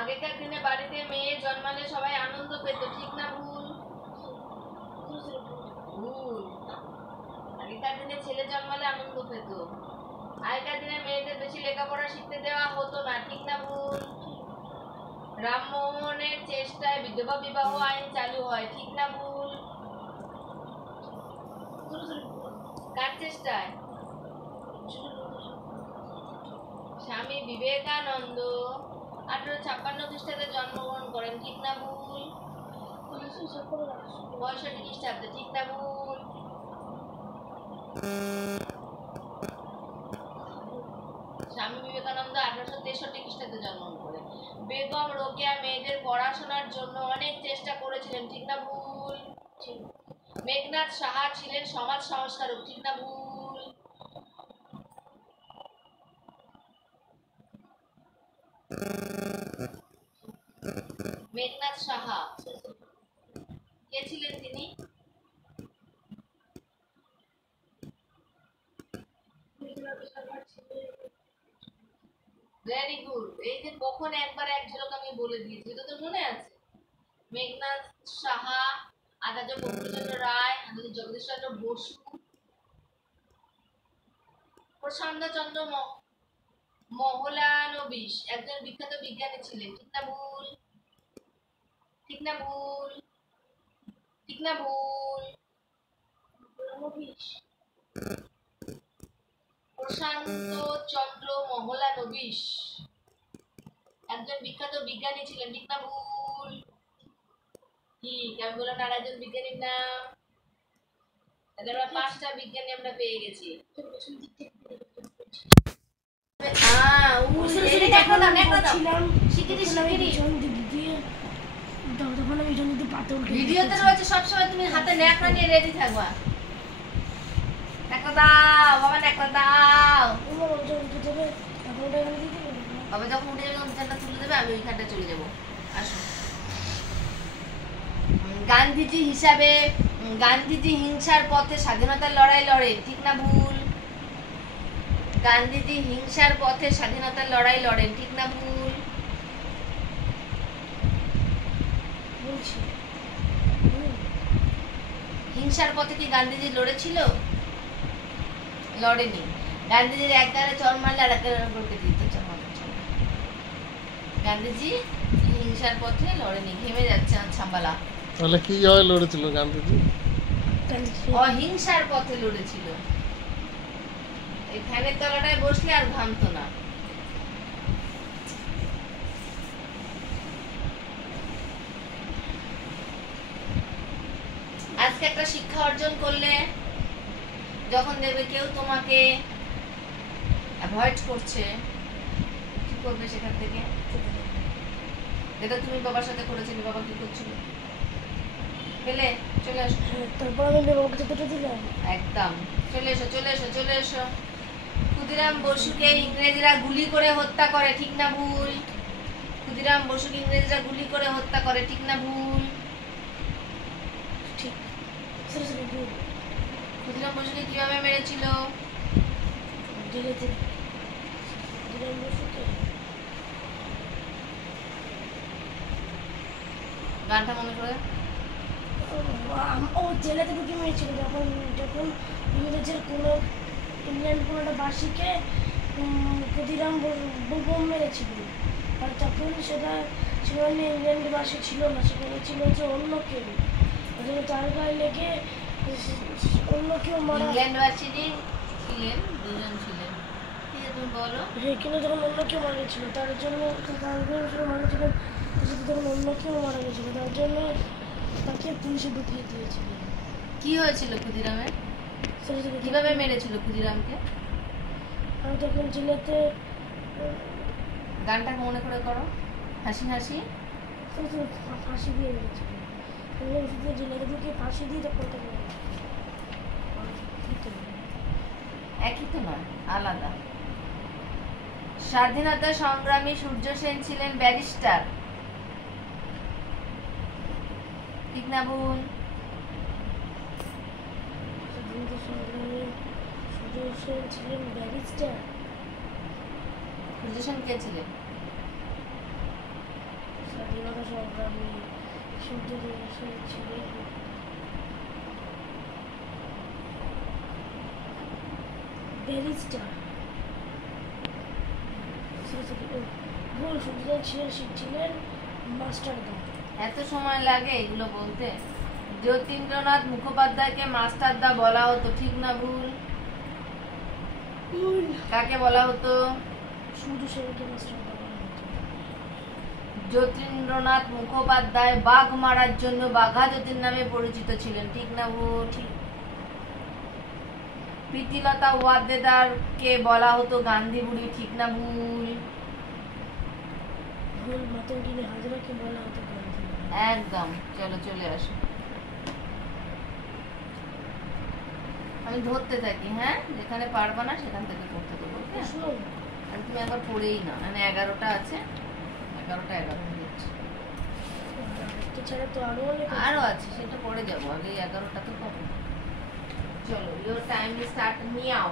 আগেকার দিনে বাড়িতে মেয়ে জন্মালে সবাই আনন্দ পেত, ঠিক না ভুল? ভুল। আগেকার দিনে ছেলে জন্মালে আনন্দ পেত। আগেকার দিনে মেয়েদের বেশি লেখাপড়া শিখতে দেওয়া হতো না, ঠিক না ভুল? রামমোহনের চেষ্টায় বিধবা বিবাহ আইন চালু হয়, ঠিক না ভুল? কার চেষ্টায়? স্বামী বিবেকানন্দ 1856 খ্রিস্টাব্দে জন্মগ্রহণ করেন, ঠিক না ভুল? 65 খ্রিস্টাব্দে, ঠিক না ভুল? স্বামী বিবেকানন্দ 1863 খ্রিস্টাব্দে জন্মগ্রহণ করেন। বেগম রোকেয়া মেয়েদের পড়াশোনার জন্য অনেক চেষ্টা করেছিলেন, ঠিক না ভুল? মেঘনাদ সাহা ছিলেন সমাজ সংস্কারক, ঠিক না ভুল? মেঘনাদ সাহা কে ছিলেন তিনি? Very good. এই যে কখন একবার এক ঝলক আমি বলে দিয়েছি, এটা তো মনে আছে। মেঘনাদ সাহা, আচার্য প্রফুল্লচন্দ্র রায়, আচার্য জগদীশ চন্দ্র বসু, প্রশান্ত চন্দ্র মহলানবিশ একজন বিখ্যাত বিজ্ঞানী ছিলেন, ঠিক না ভুল? ঠিক না ভুল? ঠিক না ভুল? প্রশান্ত চন্দ্র মহলানবিশ একজন বিখ্যাত বিজ্ঞানী ছিলেন, ঠিক না ভুল? ঠিক, আমি বললাম না একজন বিজ্ঞানীর নাম। তাহলে আমরা 5টা বিজ্ঞানী আমরা পেয়ে গেছি। ভিডিওতে রয়েছে, সবসময় তুমি হাতে ন্যাকড়া নিয়ে রেডি থাকবা। ন্যাকড়া দাও বাবা, ন্যাকড়া দাও। বাবা যখন উঠে যাবে ওখানটা তুলে দেবে, আমি ওইখানটা চলে যাবো। আসো। গান্ধীজি হিসাবে গান্ধীজি হিংসার পথে স্বাধীনতার লড়াই লড়েন, ঠিক না ভুল? গান্ধীজি হিংসার পথে স্বাধীনতার লড়াই লড়েন, ঠিক না ভুল? হিংসার পথে কি গান্ধীজি লড়েছিল? লড়েনি। গান্ধীজির এক গালে চড় মারলে আর এক গালে করতে দিত। গান্ধীজি হিংসার পথে লড়েনি। ঘেমে যাচ্ছে ছাম্বালা। তাহলে কি হয় লড়েছিল গান্ধীজি? অহিংসার পথে লড়েছিল। এই ফ্যানের তলাটায় বসলে আর ঘামতো না। আজকে একটা শিক্ষা অর্জন করলে, যখন দেখবে কেউ তোমাকে অ্যাভয়েড করছে, কি করবে সেখান থেকে? যেটা তুমি বাবার সাথে করেছিলে, বাবা কি করছিল? পেলে চলে আসো। তারপর আমি বাবাকে যেতে দিলাম। একদম চলে এসো, চলে এসো, চলে এসো। ক্ষুদিরাম বসুকে ইংরেজরা গুলি করে হত্যা করে, ঠিক না ভুল? ক্ষুদিরাম বসুকে ইংরেজরা গুলি করে হত্যা করে, ঠিক না ভুল? ঠিক। ক্ষুদিরাম বসুকে কিভাবে মেরেছিল? জেলেতে। ক্ষুদিরাম বসুকে গানটা মনে করে। ও জেলেতে ঢুকে মেরেছিল, যখন যখন ইংরেজের কোনো ইংল্যান্ড কোনো একটা বাসীকে ক্ষুদিরাম বোম মেরেছিল। আর তখন সেটা সেখানে ইংল্যান্ডবাসী ছিল না, সেখানে ছিল যে অন্য কেউ। ওই জন্য তার গায়ে লেগে অন্য কেউ মারা। ইংল্যান্ডবাসীরই ছিলেন, দুজন ছিলেন। ঠিক আছে, তুমি বলো। সেখানে যখন অন্য কেউ মারা গেছিল, তার জন্য মারা গেছিলেন, তখন অন্য কেউ মারা গেছিল, তার জন্য তাকে পুলিশে ঢুকিয়ে দিয়েছিল। কি হয়েছিল ক্ষুদিরামের? কিভাবে মেরেছিল ক্ষুদিরামকে? আমি তখন জেলেতে। গানটা মনে করে করো। হাসি হাসি ফাঁসি দিয়ে মেরেছিল। জেলেতে ঢুকিয়ে ফাঁসি দিয়ে তখন তাকে। একই তো নয়, আলাদা। স্বাধীনতা সংগ্রামী সূর্য সেন ছিলেন ব্যারিস্টার, ঠিক না ভুল? স্বাধীনতা সংগ্রামী সূর্য সেন ছিলেন ব্যারিস্টার। সাজেশন কে ছিলেন? স্বাধীনতা সংগ্রামী সুখদেব ছিলেন ব্যারিস্টার। ভুল, সুখদেব ছিলেন মাস্টারদা। এত সময় লাগে এগুলো বলতে? যতীন্দ্রনাথ মুখোপাধ্যায়কে মাস্টারদা বলা হতো, ঠিক না ভুল? ভুল। কাকে বলা হতো? শুধু সেটাকে মাস্টারদা বলা হতো। যতীন্দ্রনাথ মুখোপাধ্যায় বাঘ মারার জন্য বাঘা যতীন নামে পরিচিত ছিলেন, ঠিক না ভুল? ঠিক। প্রীতিলতা ওয়াদ্দেদারকে বলা হতো গান্ধী বুড়ি, ঠিক না ভুল? ভুল। মাতঙ্গিনী হাজরাকে বলা হতো গান্ধী। একদম। চলো চলে আসো, আমি ধরতে থাকি। হ্যাঁ, যেখানে পারবা না সেখান থেকে করতে দেবো। প্রশ্ন আর তুমি একবার পড়েই না, মানে 11টা আছে, 11টা 11 মিনিট একটা ছাড়া তো আরো অনেক আছে। আরো আছে, সেটা পড়ে যাবো। আগে 11টা তো পাবো। চলো, ইউর টাইম স্টার্ট নিয়ে আও।